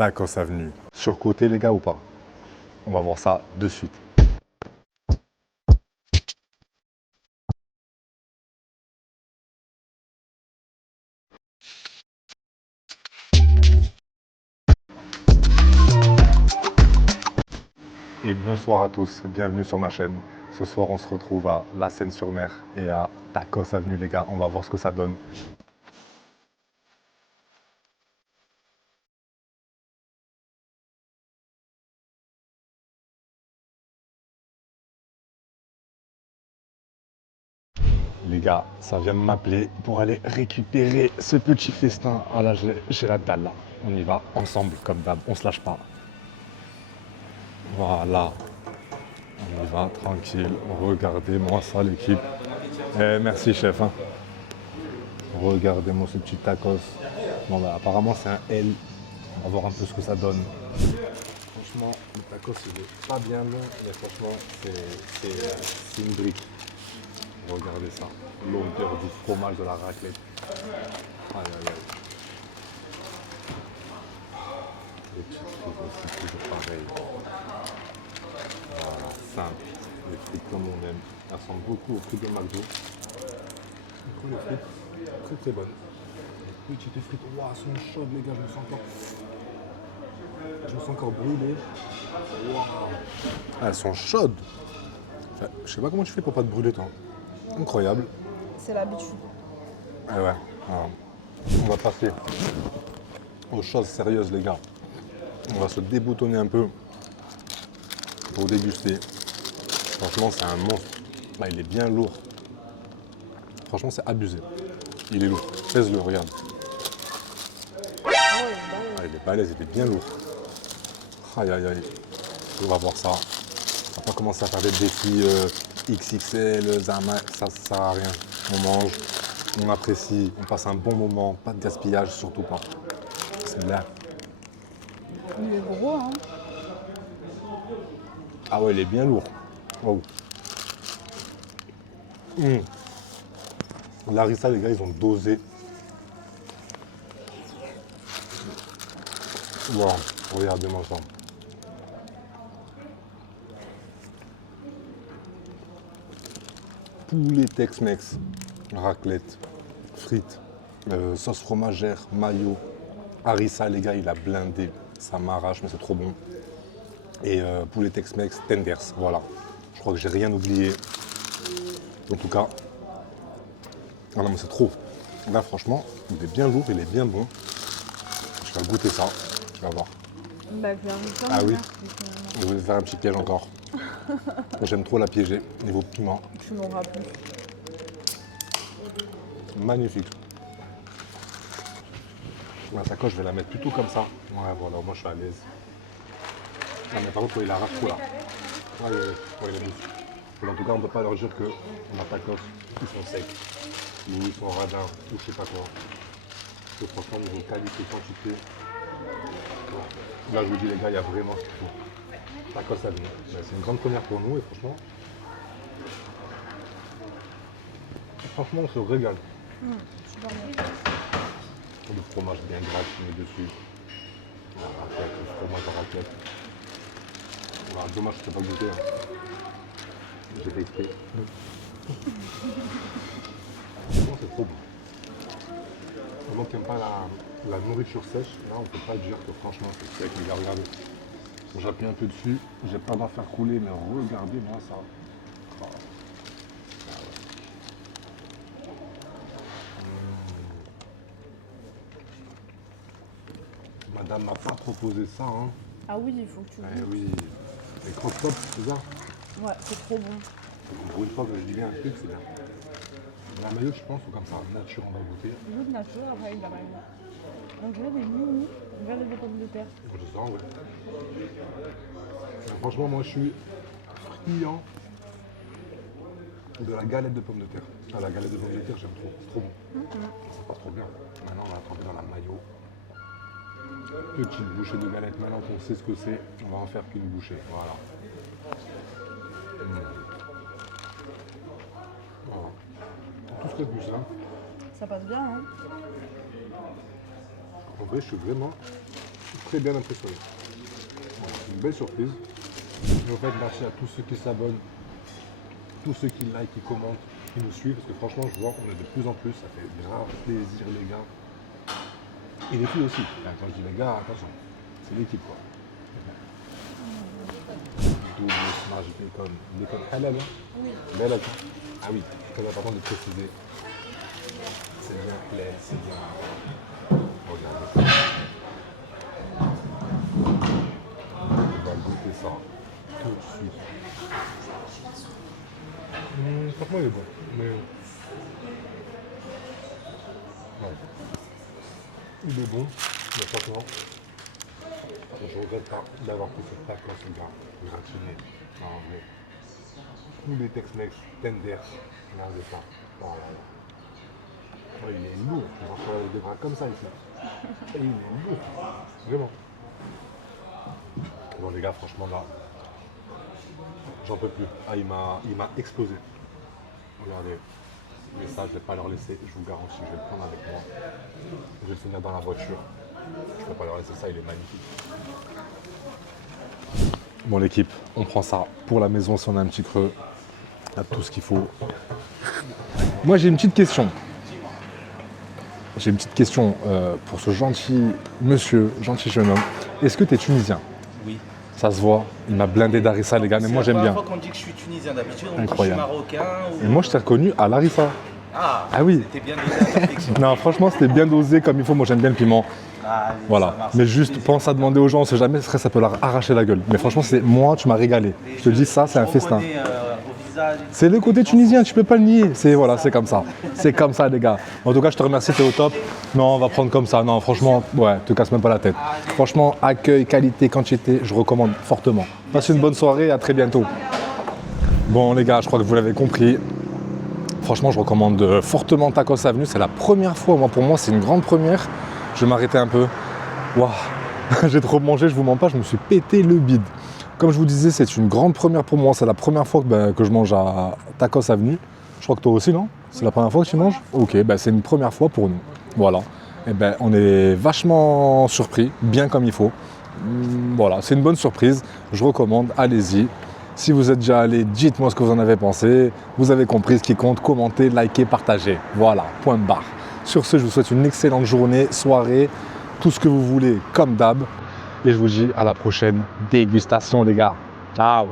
Tacos Avenue. Surcoté les gars ou pas? On va voir ça de suite. Et bonsoir à tous, bienvenue sur ma chaîne. Ce soir on se retrouve à La Seyne-sur-Mer et à Tacos Avenue les gars, on va voir ce que ça donne. Les gars, ça vient de m'appeler pour aller récupérer ce petit festin. Ah là, j'ai la dalle là. On y va ensemble comme d'hab, on se lâche pas. Voilà, on y va tranquille. Regardez-moi ça l'équipe. Merci chef. Hein. Regardez-moi ce petit tacos. Bon bah apparemment c'est un L. On va voir un peu ce que ça donne. Franchement, le tacos il est pas bien long, mais franchement c'est une brique. Regardez ça, l'odeur du fromage de la raclette. Aïe aïe aïe. Les petites frites aussi, toujours pareil. Voilà, simple. Les frites comme on aime. Elles ressemblent beaucoup aux frites de McDo. Du coup, les frites, très très bonnes. Les petites frites, waouh, elles sont chaudes les gars, je me sens encore brûlé. Waouh. Elles sont chaudes. Enfin, je sais pas comment tu fais pour pas te brûler toi. Incroyable. C'est l'habitude. Ah ouais. Alors, on va passer aux choses sérieuses les gars. On va se déboutonner un peu pour déguster. Franchement c'est un monstre. Là, il est bien lourd. Franchement c'est abusé. Il est lourd. Pèse-le, regarde. Ah, il est balèze, il est bien lourd. Aïe aïe aïe. On va voir ça. On va pas commencer à faire des défis XXL, Zama, ça sert à rien. On mange, on apprécie, on passe un bon moment, pas de gaspillage, surtout pas. C'est là. Il est gros, hein. Ah ouais, il est bien lourd. Wow. Larissa, les gars, ils ont dosé. Wow, regardez-moi ça. Poulet Tex-Mex, raclette, frites, sauce fromagère, mayo. Harissa, les gars, il a blindé. Ça m'arrache, mais c'est trop bon. Et poulet Tex-Mex, tenders, voilà. Je crois que j'ai rien oublié. En tout cas, ah non mais c'est trop. Là franchement, il est bien lourd, il est bien bon. Je vais goûter ça, tu vas voir. Bah, je viens de faire. Ah oui, je vais faire un petit piège encore. J'aime trop la piéger, niveau piment. Tu m'auras plus. Magnifique. La sacoche, je vais la mettre plutôt comme ça. Ouais, voilà, moi je suis à l'aise. Non mais par contre, il arrache tout là. Ouais, il est douce. En tout cas, on ne peut pas leur dire que la tacos, ils sont secs, ou ils sont radins, ou je sais pas quoi. Parce que franchement, niveau qualité, quantité, là je vous dis les gars, il y a vraiment ce qu'il faut. Tacos à venir. C'est une grande première pour nous et franchement on se régale. Super bon. Le fromage bien gratiné dessus. La raclette, le fromage à raclette. Voilà, dommage que je ne pas goûté. Hein. J'ai fait exprès. Franchement, c'est trop bon. Vraiment, qui n'aime pas la nourriture sèche, là, on ne peut pas dire que franchement, c'est sec. Les gars, regardez. J'appuie un peu dessus, j'ai pas d'en faire couler, mais regardez-moi ça. Oh. Madame m'a pas proposé ça, hein. Ah oui, il faut que tu Eh goûtes. oui, les croque-top, c'est ça. Ouais, c'est trop bon. Pour une fois que je dis bien un truc, c'est bien. La maillot, je pense, ou comme ça, nature, on va goûter. Goûte nature, après il a mal. On dirait des mini verres de pommes de terre. Je sens, ouais. Mais franchement, moi, je suis friand de la galette de pommes de terre. Ah, la galette de pommes de terre, j'aime trop. C'est trop bon. Ça passe trop bien. Maintenant, on va tremper dans la maillot. Petite bouchée de galette. Maintenant qu'on sait ce que c'est, on va en faire qu'une bouchée. Voilà. Voilà. Tout ce qu'il y a de plus, hein. Ça passe bien, hein. En vrai, je suis vraiment très bien impressionné. Voilà, une belle surprise. Et en fait, merci à tous ceux qui s'abonnent, tous ceux qui like, qui commentent, qui nous suivent, parce que franchement, je vois qu'on est de plus en plus, ça fait grave plaisir les gars. Et les filles aussi. Quand je dis les gars, attention, c'est l'équipe quoi. Double smash bacon. Bacon halal, hein? Oui. Belle, ah oui, c'est très important de préciser. C'est bien plein, c'est bien. Regardez. On va goûter ça tout de suite. Franchement, il est bon. Mais... ouais. Il est bon, mais franchement, je ne regrette pas d'avoir pris ce tacos gratiné. Non, en vrai. Tous les Tex-Mex, tenders, regardez ça. Oh là là. Oh, il est lourd, je vais faire des bras comme ça ici. Et il est lourd, vraiment. Bon les gars, franchement là, j'en peux plus. Ah, il m'a explosé. Regardez. Mais ça, je ne vais pas leur laisser, je vous garantis, je vais le prendre avec moi. Je vais le finir dans la voiture. Je ne vais pas leur laisser ça, il est magnifique. Bon l'équipe, on prend ça pour la maison si on a un petit creux. Il y a tout ce qu'il faut. Moi j'ai une petite question. J'ai une petite question pour ce gentil monsieur, gentil jeune homme. Est-ce que tu es tunisien? Oui. Ça se voit, il m'a blindé d'Harissa les gars, mais moi j'aime bien. C'est la première fois qu'on dit que je suis tunisien, d'habitude on dit que je Incroyable. suis marocain. Ou... Et moi je t'ai reconnu à l'Harissa. Ah oui. C'était bien dosé à la perfection. Non franchement c'était bien dosé comme il faut, moi j'aime bien le piment. Allez, Voilà, mais juste pense à demander aux gens, on sait jamais, ça peut leur arracher la gueule. Mais franchement, moi, tu m'as régalé. Je te dis ça, c'est un festin. Au visage. C'est le côté tunisien, tu peux pas le nier. C'est voilà, c'est comme ça. C'est comme ça, les gars. En tout cas, je te remercie, t'es au top. Non, on va prendre comme ça. Non, franchement, ouais, te casse même pas la tête. Franchement, accueil, qualité, quantité, je recommande fortement. Passe une bonne soirée et à très bientôt. Bon, les gars, je crois que vous l'avez compris. Franchement, je recommande fortement Tacos Avenue. C'est la première fois, pour moi, c'est une grande première. Je vais m'arrêter un peu. Waouh, j'ai trop mangé, je vous mens pas, je me suis pété le bide. Comme je vous disais, c'est une grande première pour moi. C'est la première fois que je mange à Tacos Avenue. Je crois que toi aussi, non? C'est la première fois que tu manges? Ok, c'est une première fois pour nous. Voilà. Et on est vachement surpris, bien comme il faut. Voilà, c'est une bonne surprise. Je recommande, allez-y. Si vous êtes déjà allé, dites-moi ce que vous en avez pensé. Vous avez compris ce qui compte, commentez, likez, partagez. Voilà, point barre. Sur ce, je vous souhaite une excellente journée, soirée, tout ce que vous voulez, comme d'hab. Et je vous dis à la prochaine dégustation, les gars. Ciao!